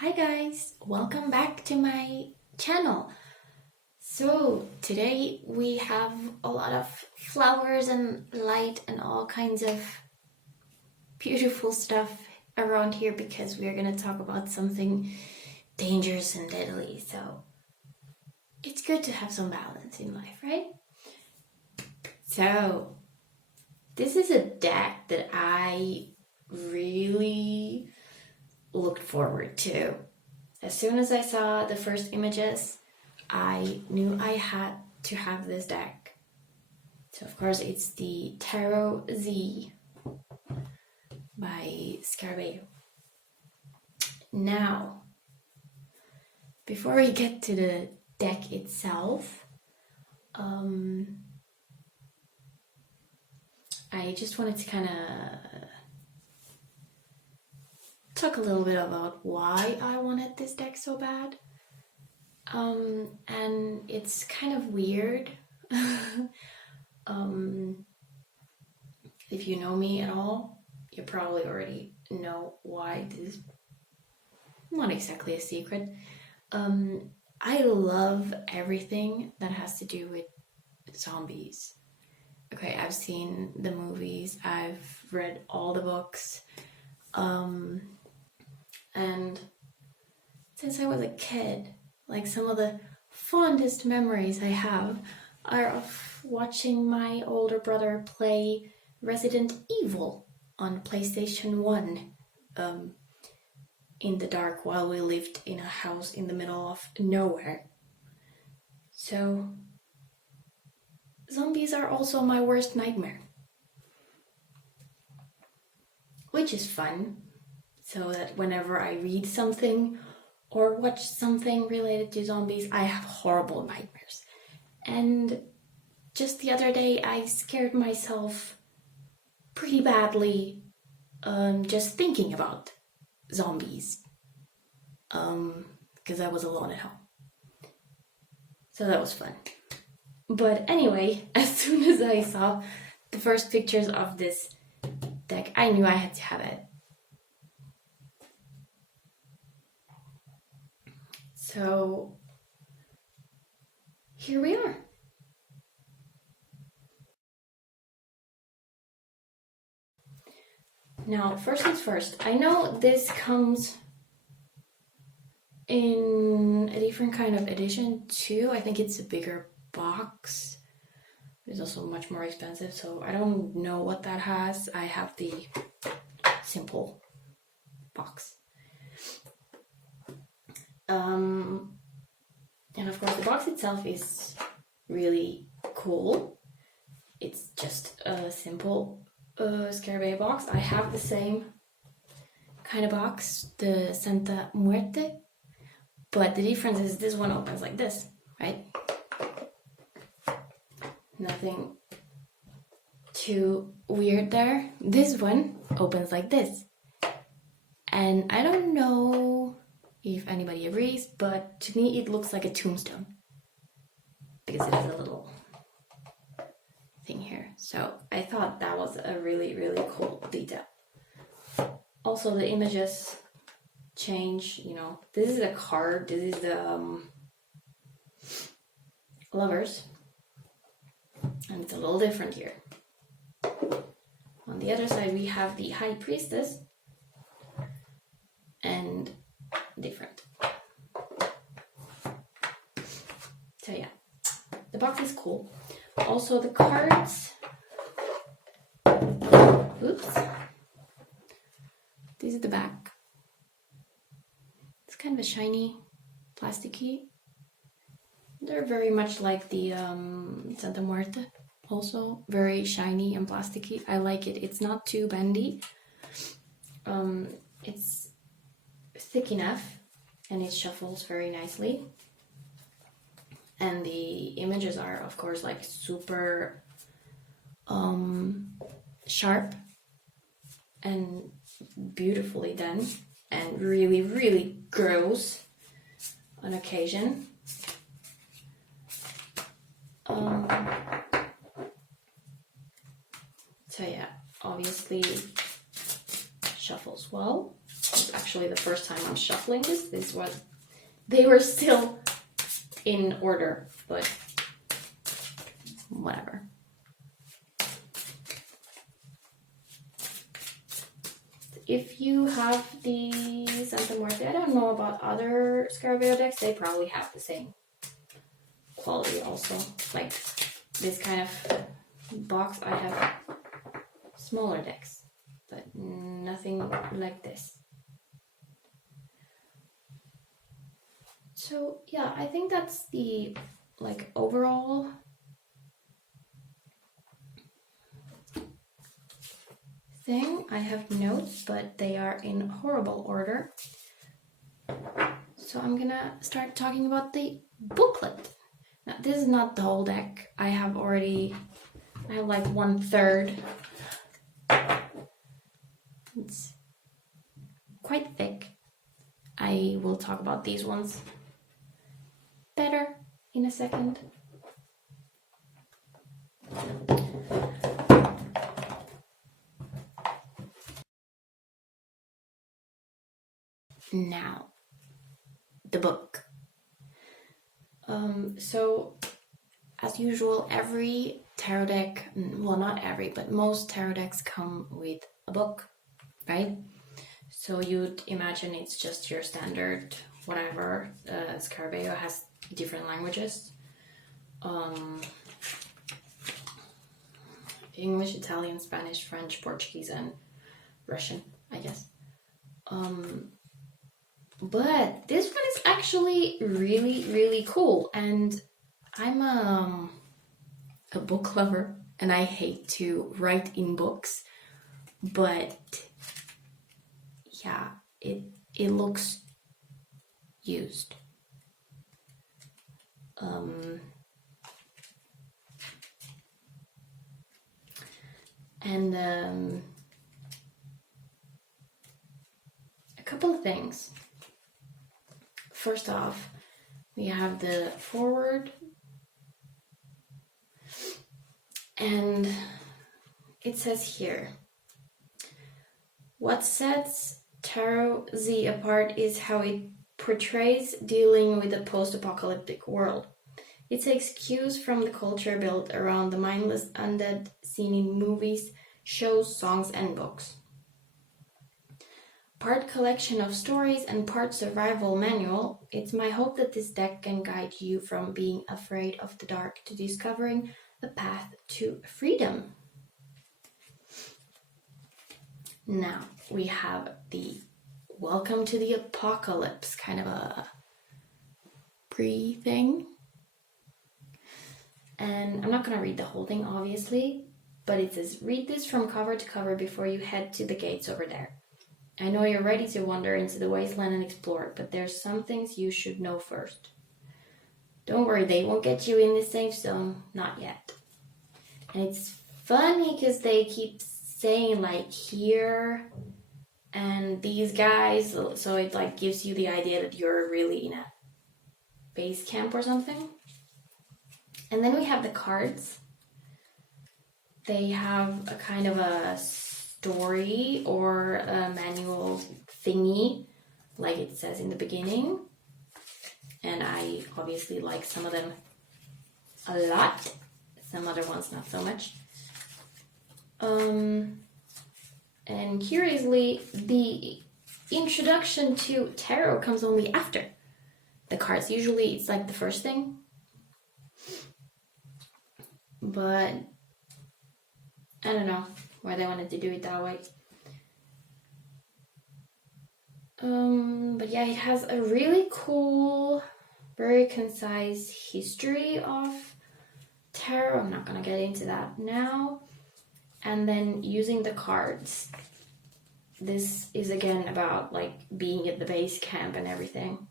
Hi guys, welcome back to my channel. So today we have a lot of flowers and light and all kinds of beautiful stuff around here because we're gonna talk about something dangerous and deadly. So it's good to have some balance in life, right? So this is a deck that I really looked forward to. As soon as I saw the first images, I knew I had to have this deck. So of course it's the Tarot Z by Scarabeo. Now, before we get to the deck itself, I just wanted to kind of talk a little bit about why I wanted this deck so bad. And it's kind of weird. If you know me at all, you probably already know why this is not exactly a secret. I love everything that has to do with zombies. Okay, I've seen the movies, I've read all the books, and since I was a kid, like some of the fondest memories I have are of watching my older brother play Resident Evil on PlayStation 1 in the dark while we lived in a house in the middle of nowhere. So, zombies are also my worst nightmare. Which is fun, so that whenever I read something or watch something related to zombies, I have horrible nightmares. And just the other day, I scared myself pretty badly just thinking about zombies because I was alone at home. So that was fun. But anyway, as soon as I saw the first pictures of this deck, I knew I had to have it. So here we are. Now, first things first, I know this comes in a different kind of edition too. I think it's a bigger box. It's also much more expensive, so I don't know what that has. I have the simple box. And of course the box itself is really cool. It's just a simple Scarabeo box. I have the same kind of box, the Santa Muerte, but the difference is this one opens like this, right? Nothing too weird there. This one opens like this. And I don't know if anybody agrees, but to me it looks like a tombstone because it has a little thing here. So I thought that was a really, really cool detail. Also the images change, you know. This is a card, this is the lovers, and it's a little different here. On the other side we have the high priestess, and different. So yeah, the box is cool. Also the cards, oops, this is the back. It's kind of a shiny, plasticky. They're very much like the Santa Muerte, also very shiny and plasticky. I like it. It's not too bendy. It's thick enough and it shuffles very nicely. And the images are, of course, like super sharp and beautifully done and really, really gross on occasion. So yeah, obviously shuffles well. It's actually the first time I'm shuffling this. This was, they were still in order, but whatever. If you have the Santa Muerte, I don't know about other Scarabeo decks, they probably have the same quality also. Like this kind of box, I have smaller decks, but nothing like this. So yeah, I think that's the like overall thing. I have notes, but they are in horrible order. So I'm gonna start talking about the booklet. Now, this is not the whole deck. I have like 1/3. It's quite thick. I will talk about these ones better in a second. Now, the book. So, as usual, every tarot deck, well, not every, but most tarot decks come with a book, right? So you'd imagine it's just your standard, whatever. Scarabeo has different languages. English, Italian, Spanish, French, Portuguese, and Russian, I guess. But this one is actually really, really cool. And I'm a book lover, and I hate to write in books, but yeah, it looks used. And a couple of things. First off, we have the foreword, and it says here, what sets Tarot Z apart is how it portrays dealing with a post-apocalyptic world. It takes cues from the culture built around the mindless undead seen in movies, shows, songs, and books. Part collection of stories and part survival manual, it's my hope that this deck can guide you from being afraid of the dark to discovering the path to freedom. Now we have the Welcome to the Apocalypse, kind of a pre-thing. And I'm not going to read the whole thing, obviously, but it says, read this from cover to cover before you head to the gates over there. I know you're ready to wander into the wasteland and explore, but there's some things you should know first. Don't worry, they won't get you in the safe zone, not yet. And it's funny because they keep saying like here and these guys, so it like gives you the idea that you're really in a base camp or something. And then we have the cards. They have a kind of a story or a manual thingy, like it says in the beginning. And I obviously like some of them a lot. Some other ones not so much. And curiously, the introduction to tarot comes only after the cards. Usually it's like the first thing. But I don't know why they wanted to do it that way. But yeah, it has a really cool, very concise history of tarot. I'm not gonna get into that now. And then using the cards. This is again about like being at the base camp and everything.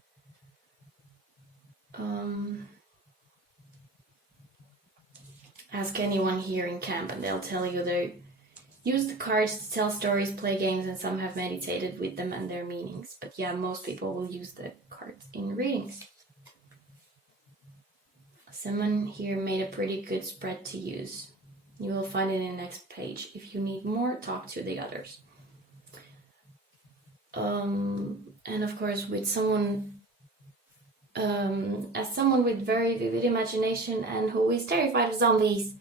Ask anyone here in camp and they'll tell you they use the cards to tell stories, play games, and some have meditated with them and their meanings. But yeah, most people will use the cards in readings. Someone here made a pretty good spread to use. You will find it in the next page. If you need more, talk to the others. And of course, with someone, as someone with very vivid imagination and who is terrified of zombies,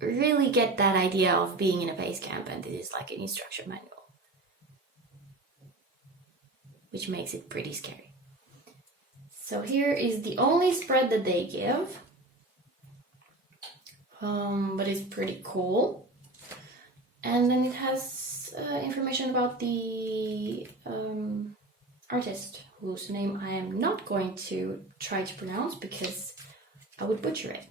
really get that idea of being in a base camp, and this is like an instruction manual, which makes it pretty scary. So here is the only spread that they give, but it's pretty cool. And then it has information about the artist, whose name I am not going to try to pronounce because I would butcher it.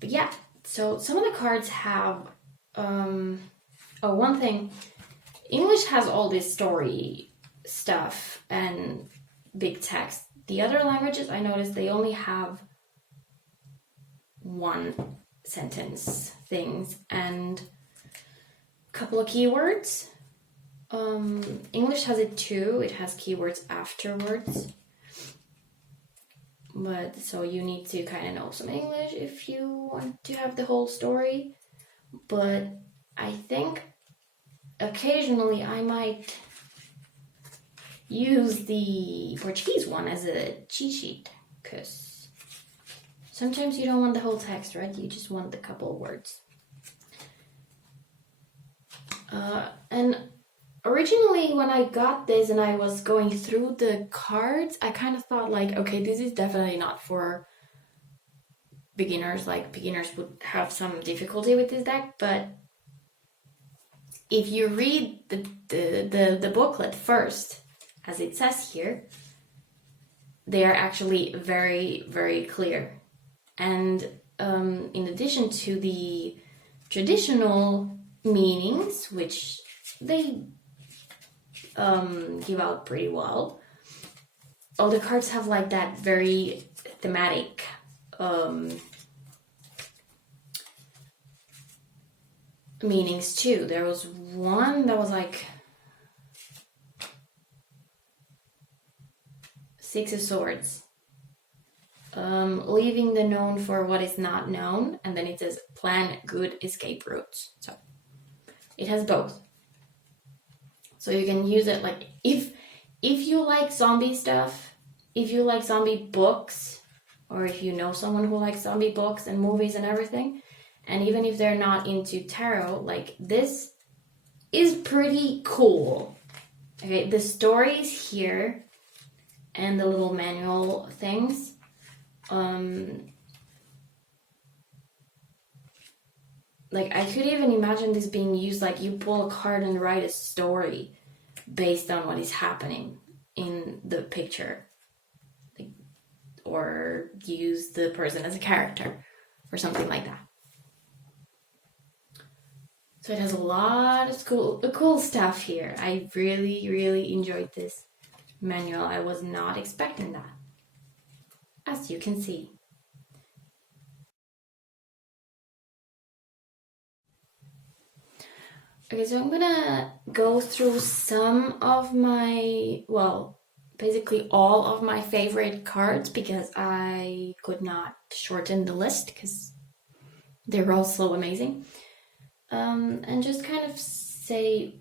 But yeah, so some of the cards have, one thing, English has all this story stuff and big text. The other languages, I noticed they only have one sentence things and a couple of keywords. English has it too, it has keywords afterwards. But so you need to kind of know some English if you want to have the whole story. But I think occasionally I might use the Portuguese one as a cheat sheet, because sometimes you don't want the whole text, right? You just want the couple of words. And originally when I got this and I was going through the cards, I kind of thought like, okay, this is definitely not for beginners. Like beginners would have some difficulty with this deck, but if you read the booklet first, as it says here, they are actually very, very clear. And in addition to the traditional meanings, which they give out pretty well, all the cards have like that very thematic meanings too. There was one that was like Six of Swords, leaving the known for what is not known, and then it says plan good escape routes. So it has both. So you can use it like if you like zombie stuff, if you like zombie books, or if you know someone who likes zombie books and movies and everything, and even if they're not into tarot, like this is pretty cool. Okay, the stories here and the little manual things, like I could even imagine this being used, like you pull a card and write a story based on what is happening in the picture, like, or use the person as a character or something like that. So it has a lot of cool stuff here. I really, really enjoyed this manual. I was not expecting that, as you can see. Okay, so I'm gonna go through some of my, well, basically all of my favorite cards, because I could not shorten the list because they're all so amazing. And just kind of say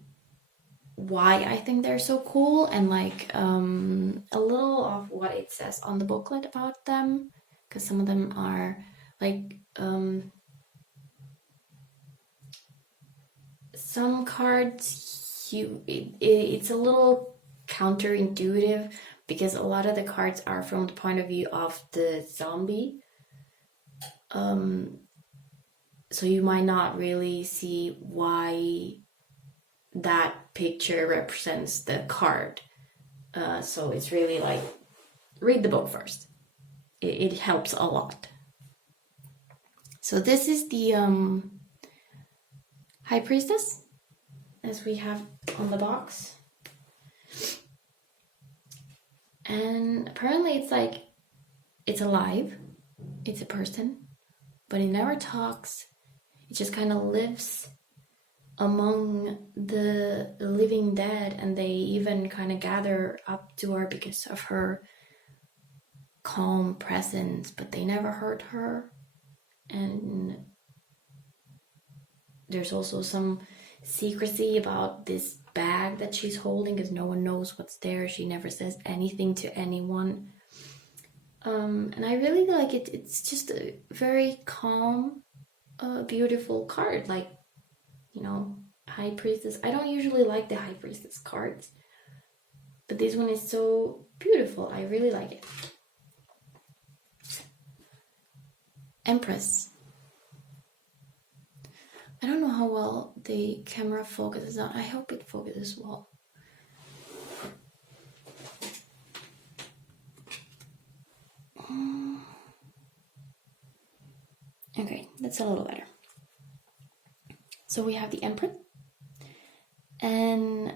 why I think they're so cool, and like a little of what it says on the booklet about them, because some of them are like some cards it's a little counterintuitive, because a lot of the cards are from the point of view of the zombie, so you might not really see why that picture represents the card. So it's really like, read the book first. It helps a lot. So this is the High Priestess, as we have on the box. And apparently it's like, it's alive, it's a person, but it never talks. It just kind of lives among the living dead, and they even kind of gather up to her because of her calm presence, but they never hurt her. And there's also some secrecy about this bag that she's holding, because no one knows what's there. She never says anything to anyone. And I really like it. It's just a very calm, beautiful card. Like, High Priestess. I don't usually like the High Priestess cards, but this one is so beautiful. I really like it. Empress. I don't know how well the camera focuses on. I hope it focuses well. Okay, that's a little better. So we have the Empress. And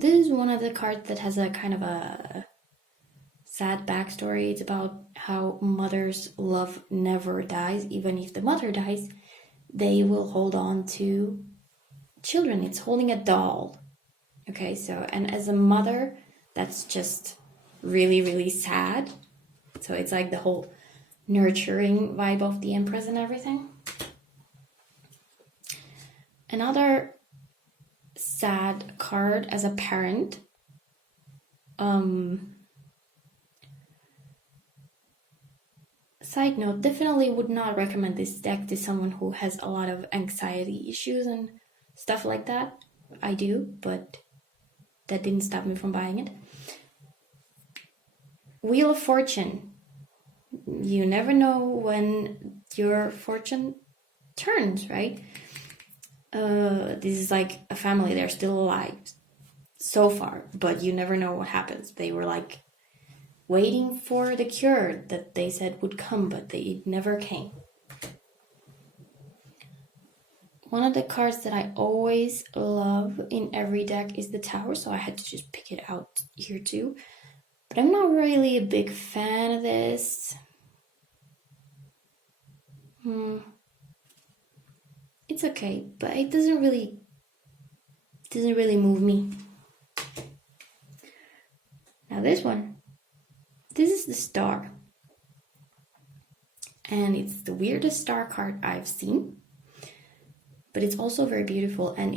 this is one of the cards that has a kind of a sad backstory. It's about how mother's love never dies. Even if the mother dies, they will hold on to children. It's holding a doll. Okay, so, and as a mother, that's just really, really sad. So it's like the whole nurturing vibe of the Empress and everything. Another sad card as a parent. Side note, definitely would not recommend this deck to someone who has a lot of anxiety issues and stuff like that. I do, but that didn't stop me from buying it. Wheel of Fortune. You never know when your fortune turns, right? This is like a family, they're still alive so far, but you never know what happens. They were like waiting for the cure that they said would come, but it never came. One of the cards that I always love in every deck is the Tower, so I had to just pick it out here too. But I'm not really a big fan of this. It's okay, but it doesn't really move me. Now this one. This is the Star. And it's the weirdest star card I've seen. But it's also very beautiful, and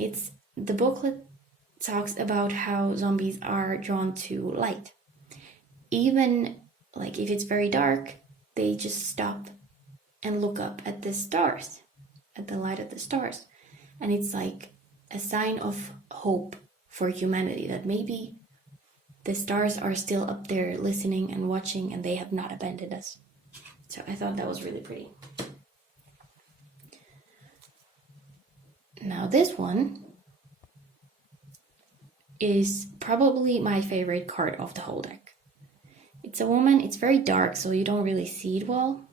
the booklet talks about how zombies are drawn to light. Even like if it's very dark, they just stop and look up at the stars, at the light of the stars. And it's like a sign of hope for humanity, that maybe the stars are still up there listening and watching, and they have not abandoned us. So I thought that was really pretty. Now this one is probably my favorite card of the whole deck. It's a woman. It's very dark, so you don't really see it well.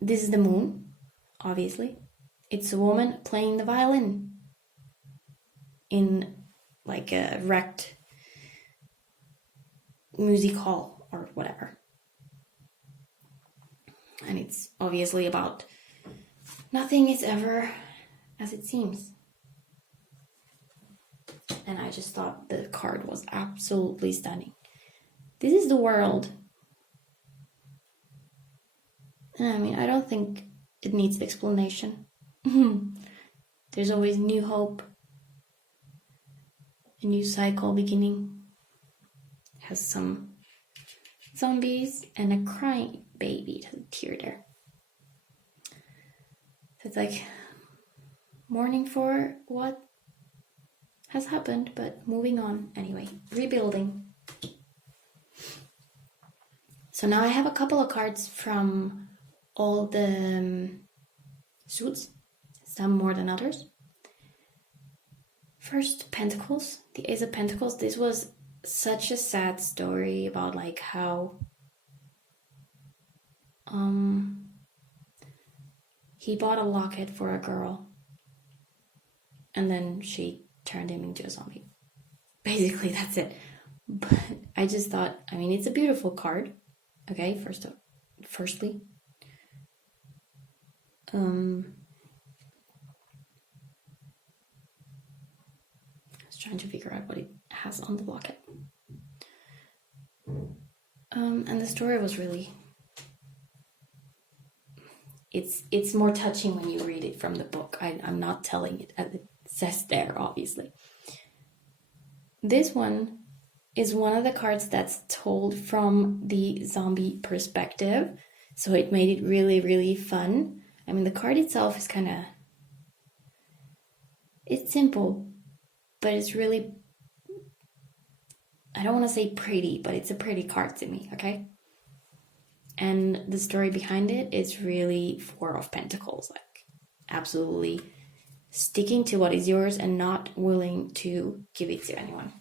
This is the Moon, obviously. It's a woman playing the violin in like a wrecked music hall or whatever. And it's obviously about nothing is ever as it seems. And I just thought the card was absolutely stunning. This is the World. I mean, I don't think it needs explanation. There's always new hope. A new cycle beginning. It has some zombies and a crying baby. It has a tear there. So it's like mourning for what has happened, but moving on anyway. Rebuilding. So now I have a couple of cards from all the suits, some more than others. First, Pentacles, the Ace of Pentacles. This was such a sad story about like how he bought a locket for a girl and then she turned him into a zombie. Basically, that's it. But I just thought, I mean, it's a beautiful card. Okay, firstly. I was trying to figure out what it has on the locket. And the story was really... It's more touching when you read it from the book. I'm not telling it as it says there, obviously. This one is one of the cards that's told from the zombie perspective, so it made it really, really fun. I mean, the card itself is it's simple, but it's really, I don't want to say pretty, but it's a pretty card to me, okay? And the story behind it is really Four of Pentacles, like absolutely sticking to what is yours and not willing to give it to anyone.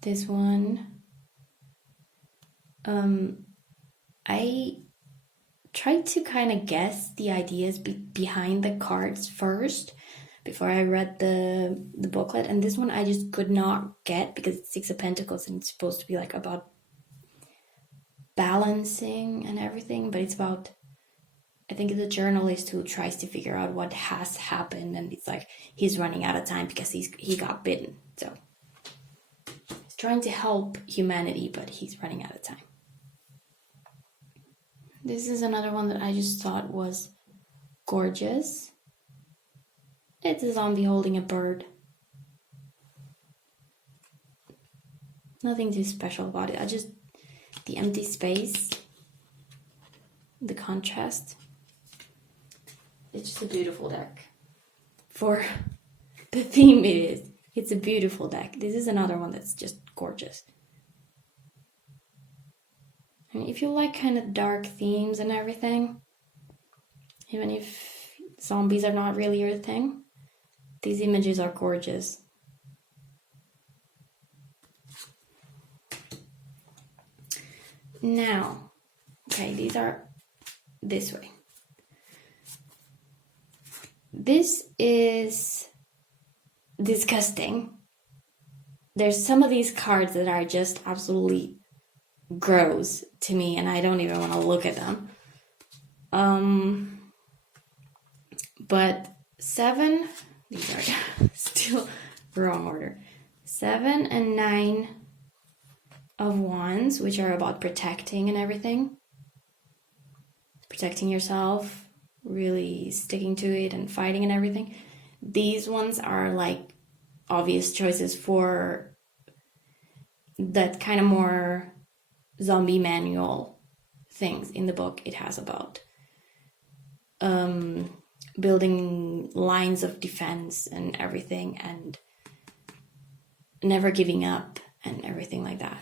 This one, I tried to kind of guess the ideas behind the cards first before I read the booklet, and this one I just could not get because it's Six of Pentacles and it's supposed to be like about balancing and everything, but it's about, I think it's a journalist who tries to figure out what has happened, and it's like he's running out of time because he got bitten, so he's trying to help humanity, but he's running out of time. This is another one that I just thought was gorgeous. It's a zombie holding a bird. Nothing too special about it. The empty space, the contrast. It's just a beautiful deck. For the theme it is. It's a beautiful deck. This is another one that's just gorgeous. And if you like kind of dark themes and everything, even if zombies are not really your thing, these images are gorgeous. Now, okay, these are this way. This is disgusting. There's some of these cards that are just absolutely gross to me, and I don't even want to look at them. But 7, these are still wrong order. 7 and 9 of Wands, which are about protecting and everything. Protecting yourself, really sticking to it and fighting and everything. These ones are like obvious choices for that kind of more zombie manual things in the book. It has about building lines of defense and everything, and never giving up and everything like that.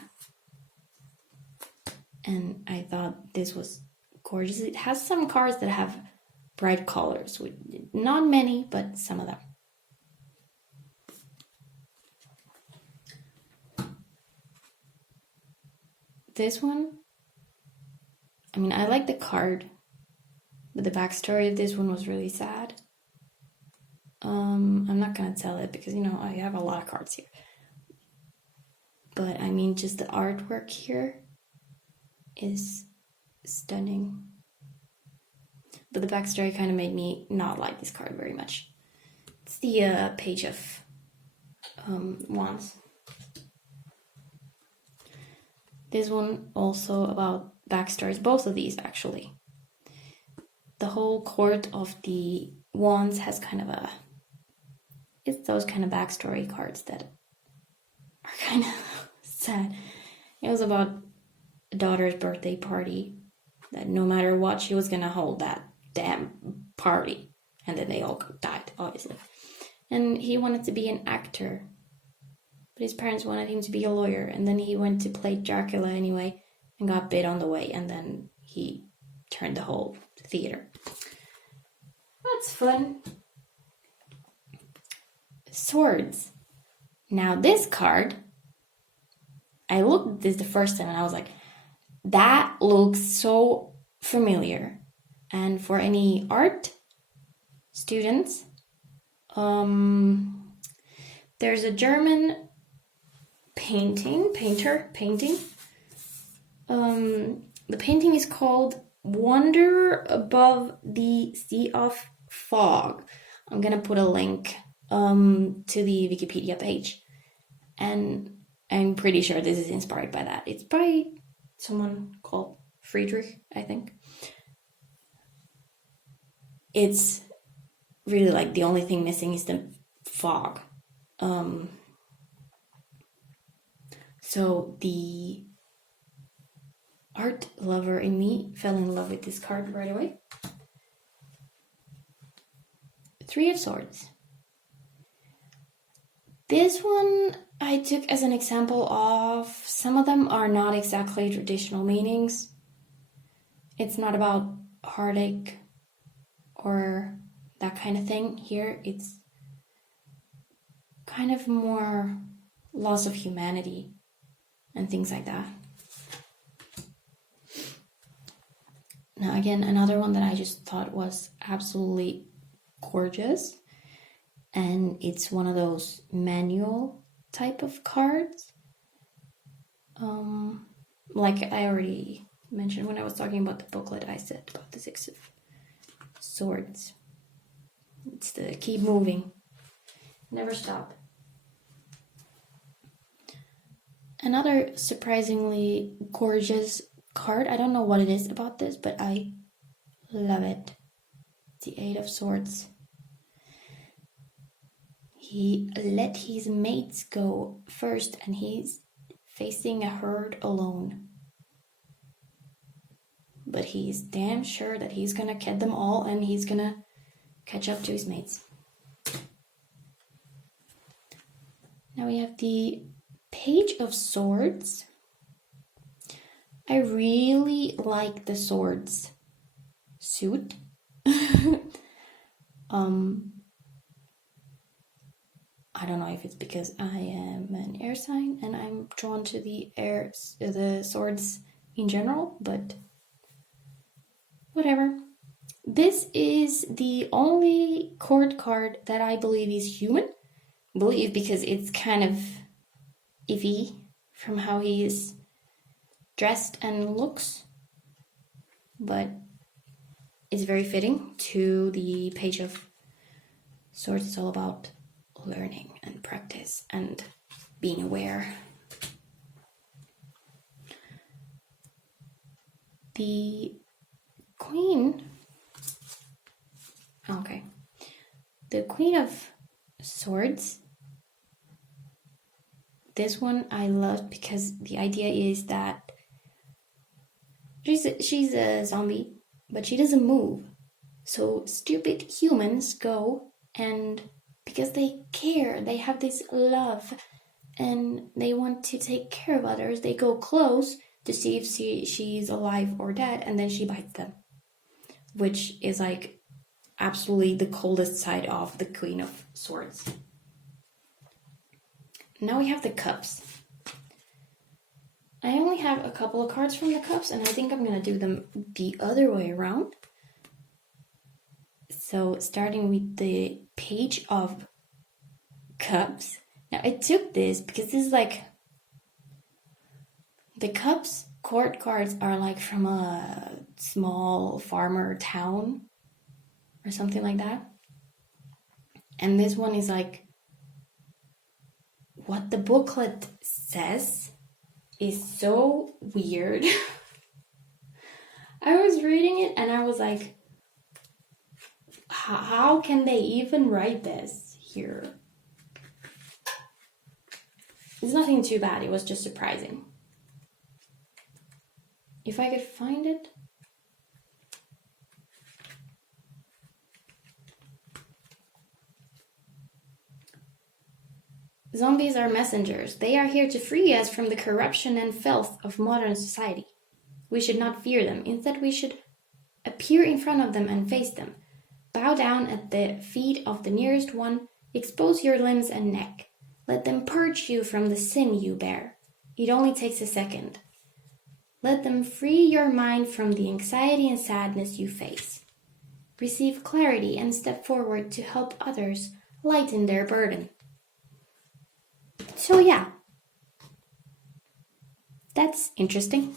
And I thought this was gorgeous. It has some cards that have bright colors, not many, but some of them. This one, I mean, I like the card, but the backstory of this one was really sad. I'm not gonna tell it because, you know, I have a lot of cards here. But I mean, just the artwork here is stunning. But the backstory kind of made me not like this card very much. It's the Page of Wands. This one also about backstories, both of these actually. The whole court of the Wands has kind of it's those kind of backstory cards that are kind of sad. It was about a daughter's birthday party, that no matter what, she was gonna hold that damn party, and then they all died, obviously. And he wanted to be an actor, but his parents wanted him to be a lawyer, and then he went to play Dracula anyway and got bit on the way, and then he turned the whole theater. That's fun. Swords. Now this card, I looked at this the first time and I was like, that looks so familiar. And for any art students, there's a German painting. The painting is called Wander Above the Sea of Fog. I'm gonna put a link to the Wikipedia page. And I'm pretty sure this is inspired by that. It's by someone called Friedrich, I think. It's really like the only thing missing is the fog. So the art lover in me fell in love with this card right away. 3 of Swords. This one I took as an example of some of them are not exactly traditional meanings. It's not about heartache or that kind of thing. Here it's kind of more loss of humanity and things like that. Now again, another one that I just thought was absolutely gorgeous, and it's one of those manual type of cards. Like I already mentioned when I was talking about the booklet, I said about the 6 of Swords. It's the keep moving, never stop. Another surprisingly gorgeous card. I don't know what it is about this, but I love it. The 8 of Swords. He let his mates go first and he's facing a herd alone. But he's damn sure that he's gonna get them all and he's gonna catch up to his mates. Now we have the Page of Swords. I really like the swords suit. I don't know if it's because I am an air sign and I'm drawn to the swords in general, but whatever. This is the only court card that I believe is human. Believe because it's kind of iffy from how he is dressed and looks, but it's very fitting to the Page of Swords. It's all about learning and practice and being aware. The Queen, okay, the Queen of Swords. This one I love because the idea is that she's a zombie, but she doesn't move. So stupid humans go, and because they care, they have this love, and they want to take care of others, they go close to see if she's alive or dead, and then she bites them. Which is like absolutely the coldest side of the Queen of Swords. Now we have the Cups. I only have a couple of cards from the Cups, and I think I'm going to do them the other way around. So starting with the Page of Cups. Now I took this because this is like... The Cups court cards are like from a small farmer town or something like that. And this one is like... What the booklet says is so weird. I was reading it and I was like, how can they even write this here? It's nothing too bad, it was just surprising. If I could find it. Zombies are messengers. They are here to free us from the corruption and filth of modern society. We should not fear them. Instead, we should appear in front of them and face them. Bow down at the feet of the nearest one. Expose your limbs and neck. Let them purge you from the sin you bear. It only takes a second. Let them free your mind from the anxiety and sadness you face. Receive clarity and step forward to help others lighten their burden. So yeah, that's interesting.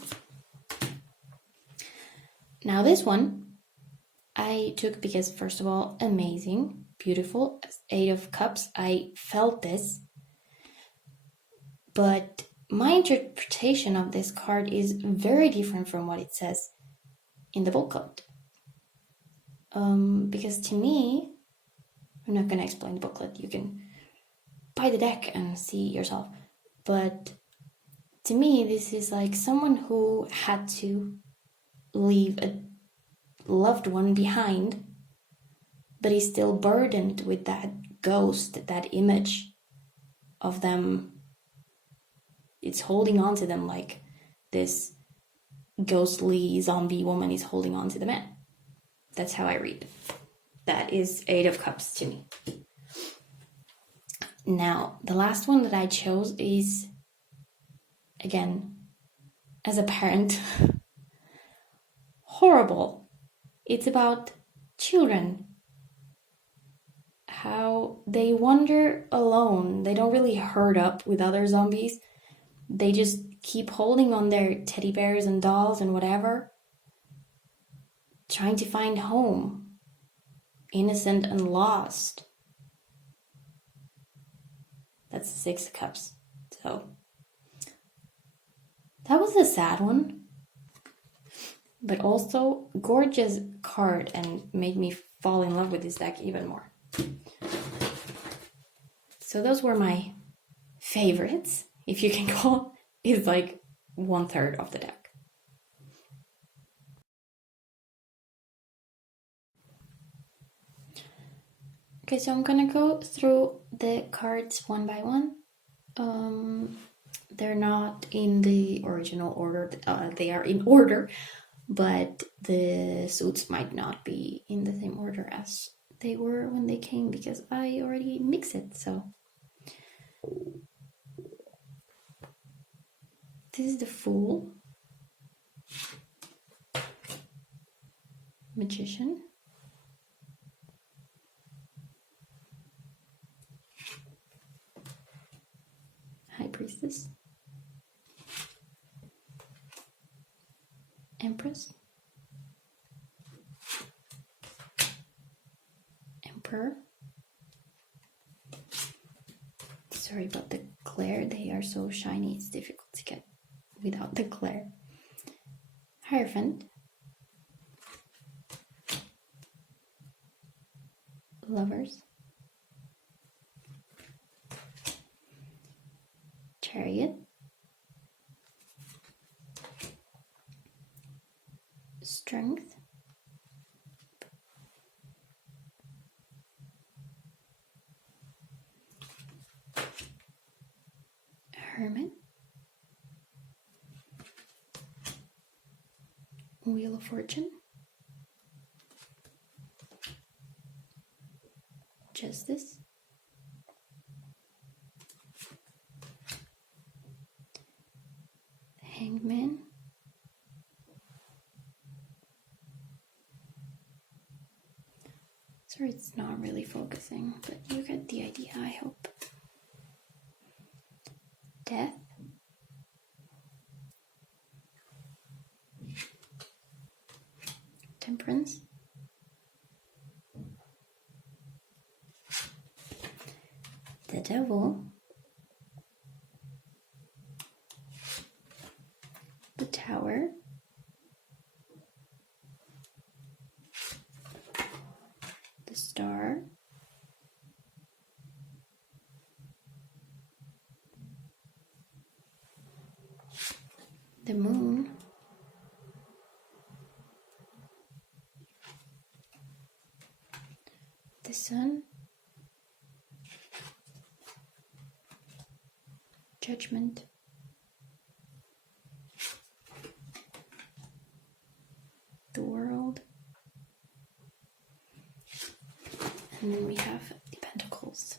Now this one I took because first of all, amazing, beautiful, 8 of Cups. I felt this. But my interpretation of this card is very different from what it says in the booklet. Because to me, I'm not going to explain the booklet. You can buy the deck and see yourself. But to me, this is like someone who had to leave a loved one behind, but is still burdened with that ghost, that image of them. It's holding on to them like this ghostly zombie woman is holding on to the man. That's how I read. That is Eight of Cups to me. Now, the last one that I chose is, again, as a parent, horrible. It's about children. How they wander alone. They don't really herd up with other zombies. They just keep holding on their teddy bears and dolls and whatever, trying to find home, innocent and lost. That's the Six of Cups. So that was a sad one, but also gorgeous card and made me fall in love with this deck even more. So those were my favorites, if you can call it. Is like 1/3 of the deck. Okay, so I'm gonna go through the cards one by one. They're not in the original order. They are in order, but the suits might not be in the same order as they were when they came because I already mixed it. So this is the Fool, Magician, High Priestess, Empress, Emperor. Sorry about the glare, they are so shiny, it's difficult to get without the glare. Hierophant, Lovers, Chariot, Strength, Hermit, Wheel of Fortune, Justice, Hangman, sorry it's not really focusing, but you get the idea, I hope. Death, Temperance, the Devil, the Tower, the Star, the Moon, the Sun, Judgment, the World, and then we have the Pentacles.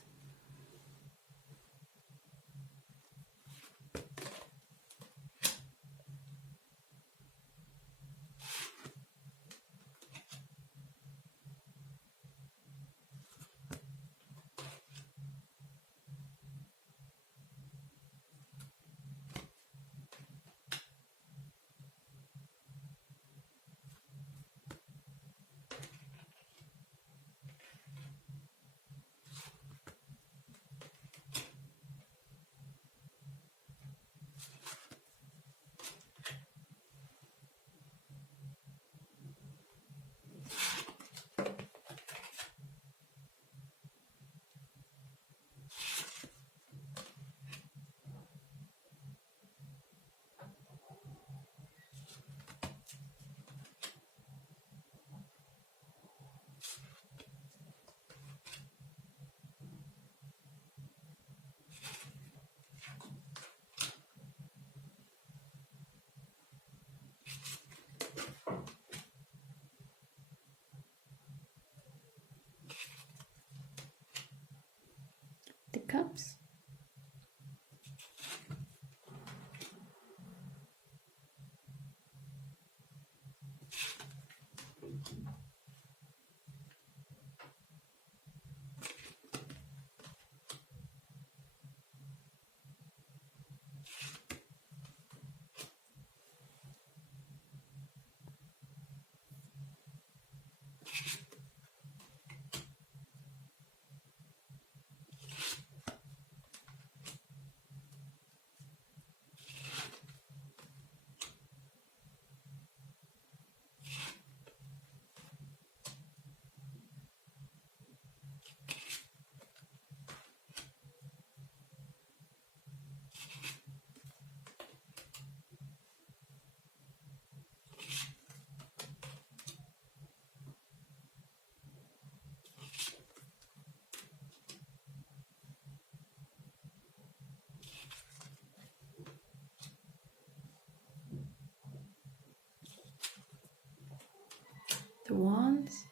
comes. The wands.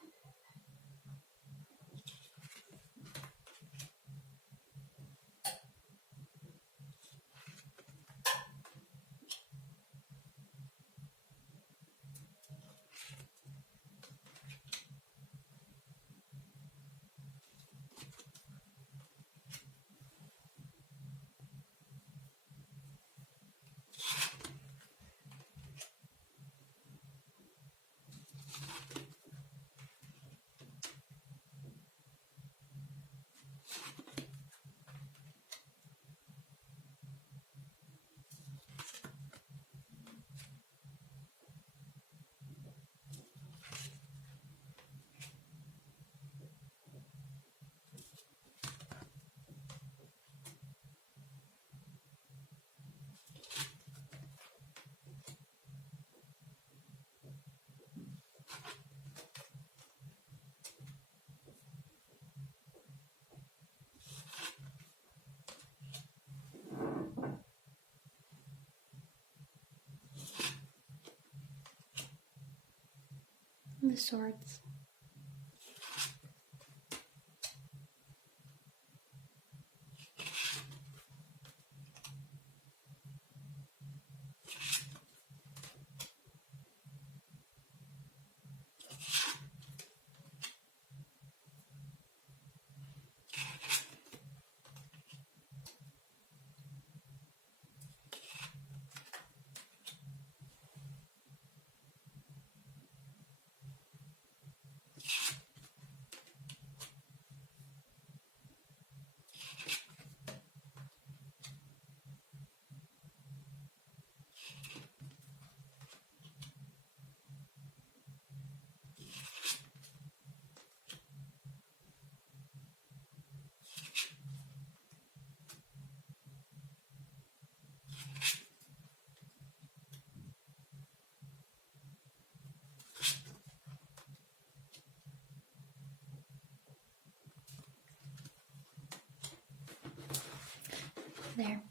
The swords. There.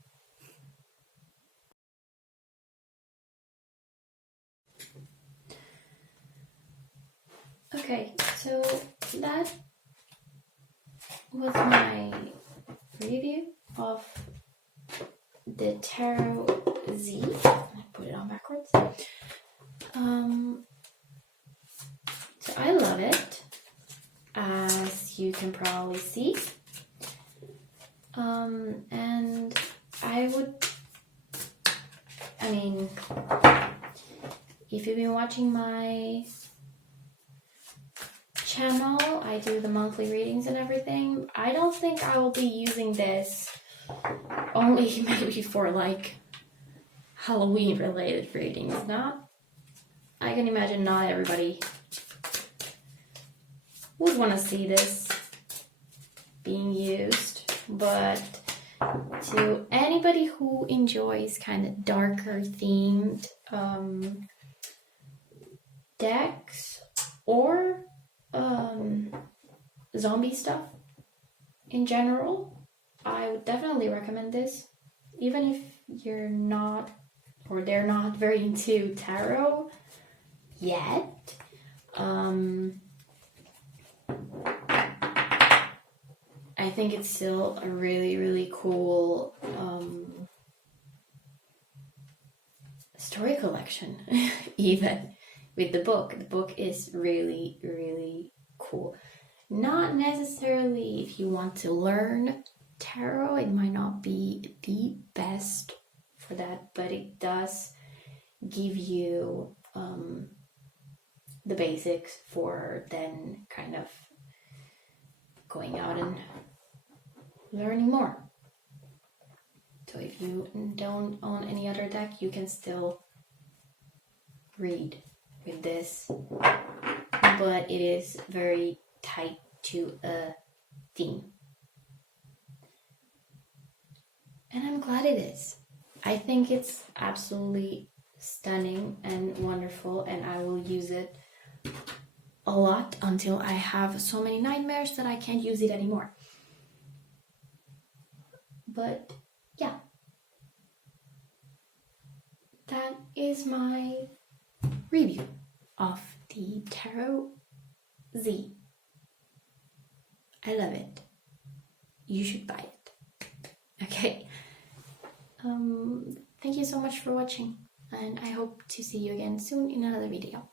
Okay, so that was my review of the Tarot Z. I put it on backwards. So I love it, as you can probably see. And if you've been watching my channel, I do the monthly readings and everything. I don't think I will be using this, only maybe for like Halloween related readings. I can imagine not everybody would want to see this being used, but to anybody who enjoys kind of darker themed decks or zombie stuff in general, I would definitely recommend this, even if you're not, or they're not very into tarot yet. I think it's still a really, really cool story collection, even with the book. The book is really, really cool. Not necessarily if you want to learn tarot, it might not be the best for that, but it does give you the basics for then kind of going out and learning more. So if you don't own any other deck, you can still read with this, but it is very tight to a theme. And I'm glad it is. I think it's absolutely stunning and wonderful, and I will use it a lot until I have so many nightmares that I can't use it anymore. But yeah, that is my review of the Tarot Z. I love it. You should buy it. Okay. Thank you so much for watching, and I hope to see you again soon in another video.